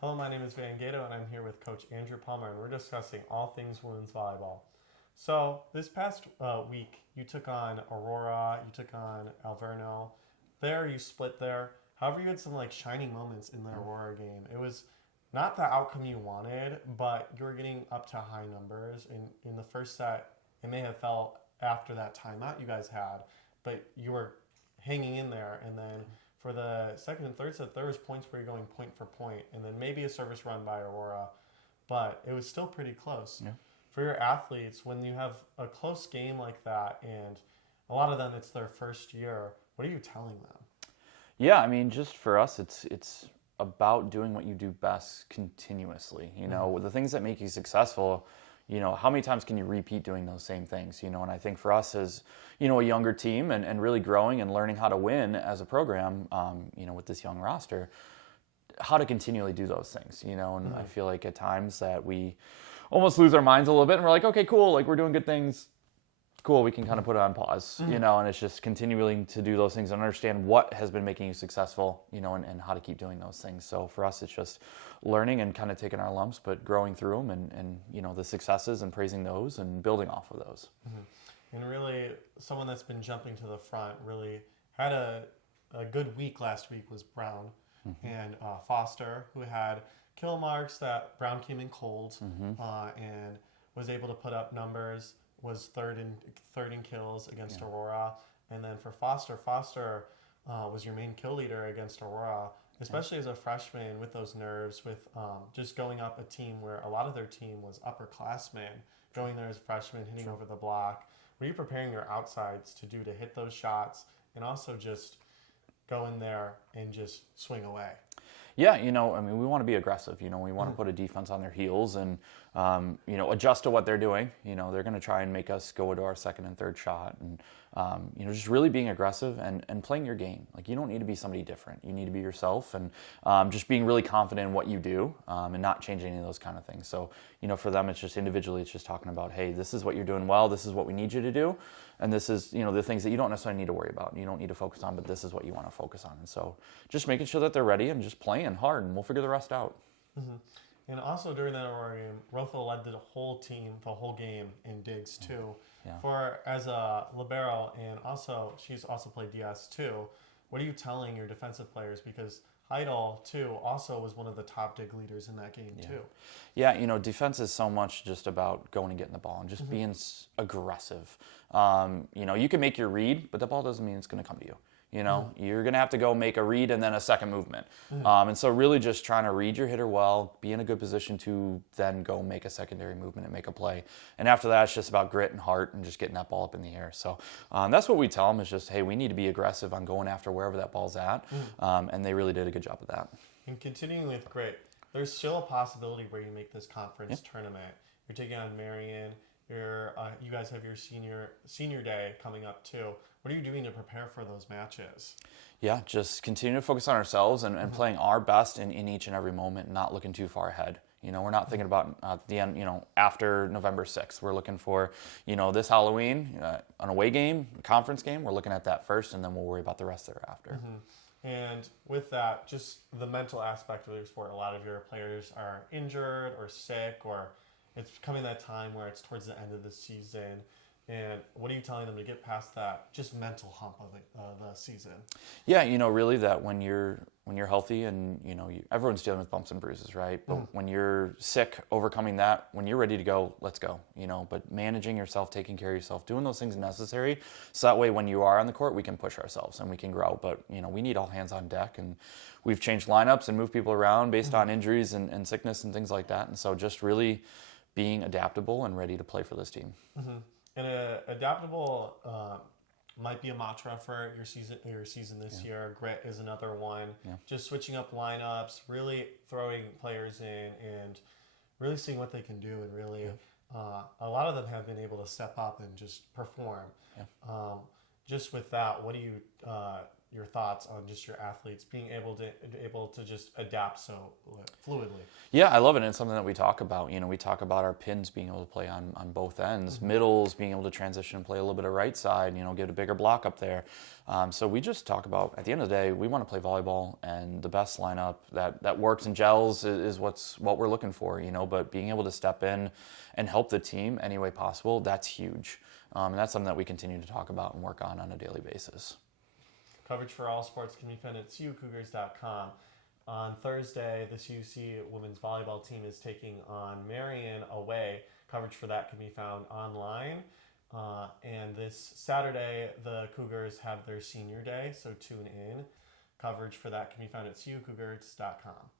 Hello, my name is Gaetto, and I'm here with Coach Andrew Palmer, and we're discussing all things women's volleyball. So, this past week, you took on Aurora, you took on Alverno. There, you split there. However, you had some shining moments in the Aurora game. It was not the outcome you wanted, but you were getting up to high numbers. In the first set, it may have felt after that timeout you guys had, but you were hanging in there, and then for the second and third set, there was points where you're going point for point, and then maybe a service run by Aurora, but it was still pretty close. Yeah. For your athletes, when you have a close game like that, and a lot of them, it's their first year, what are you telling them? Yeah, I mean, just for us, it's about doing what you do best continuously. The things that make you successful. How many times can you repeat doing those same things? And I think for us as, a younger team and really growing and learning how to win as a program, with this young roster, how to continually do those things, and I feel like at times that we almost lose our minds a little bit and we're like, okay, cool, we're doing good things. Cool, we can kind of put it on pause, and it's just continuing to do those things and understand what has been making you successful, and how to keep doing those things. So for us, it's just learning and kind of taking our lumps, but growing through them and the successes and praising those and building off of those. And really, someone that's been jumping to the front really had a good week last week was Brown and Foster, who had kill marks that Brown came in cold and was able to put up numbers. Was third in kills against Aurora, and then for Foster was your main kill leader against Aurora, especially as a freshman with those nerves, with just going up a team where a lot of their team was upperclassmen, going there as freshmen, hitting over the block. What are you preparing your outsides to do to hit those shots and also just go in there and just swing away? Yeah, we want to be aggressive. We want to put a defense on their heels and, adjust to what they're doing. They're going to try and make us go to our second and third shot and, just really being aggressive and playing your game. You don't need to be somebody different. You need to be yourself and just being really confident in what you do and not changing any of those kind of things. So, for them, it's just individually, it's just talking about, hey, this is what you're doing well. This is what we need you to do. And this is, the things that you don't necessarily need to worry about. You don't need to focus on, but this is what you want to focus on. And so just making sure that they're ready and just playing hard, and we'll figure the rest out. And also during that Aurora game, Rotho led the whole team, the whole game in digs too. For as a libero, and also she's also played DS too. What are you telling your defensive players? Because Heidel too also was one of the top dig leaders in that game too. Yeah, defense is so much just about going and getting the ball and just being aggressive. You can make your read, but the ball doesn't mean it's going to come to you. You're going to have to go make a read and then a second movement. And so really just trying to read your hitter well, be in a good position to then go make a secondary movement and make a play. And after that, it's just about grit and heart and just getting that ball up in the air. So that's what we tell them is just, hey, we need to be aggressive on going after wherever that ball's at. And they really did a good job of that. And continuing with grit, there's still a possibility where you make this conference tournament. You're taking on Marion. You guys have your senior day coming up too. What are you doing to prepare for those matches? Yeah, just continue to focus on ourselves and playing our best in each and every moment, not looking too far ahead. We're not thinking about the end, after November 6th. We're looking for, this Halloween, an away game, a conference game. We're looking at that first, and then we'll worry about the rest thereafter. And with that, just the mental aspect of your sport, a lot of your players are injured or sick, or it's coming that time where it's towards the end of the season. And what are you telling them to get past that just mental hump of the season? Yeah, really that when you're healthy and, everyone's dealing with bumps and bruises, right? But when you're sick, overcoming that, when you're ready to go, let's go, But managing yourself, taking care of yourself, doing those things necessary, so that way when you are on the court, we can push ourselves and we can grow. But, we need all hands on deck, and we've changed lineups and moved people around based on injuries and sickness and things like that. And so just really being adaptable and ready to play for this team. And adaptable might be a mantra for your season this year. Grit is another one. Just switching up lineups, really throwing players in, and really seeing what they can do. And really, a lot of them have been able to step up and just perform. Just with that, what do you your thoughts on just your athletes being able to just adapt so fluidly. Yeah, I love it. And it's something that we talk about. We talk about our pins being able to play on both ends, middles being able to transition and play a little bit of right side, get a bigger block up there. So we just talk about, at the end of the day, we want to play volleyball, and the best lineup that works and gels is what we're looking for, but being able to step in and help the team any way possible, that's huge. And that's something that we continue to talk about and work on a daily basis. Coverage for all sports can be found at CUCougars.com. On Thursday, the CUC women's volleyball team is taking on Marion away. Coverage for that can be found online. And this Saturday, the Cougars have their senior day, so tune in. Coverage for that can be found at CUCougars.com.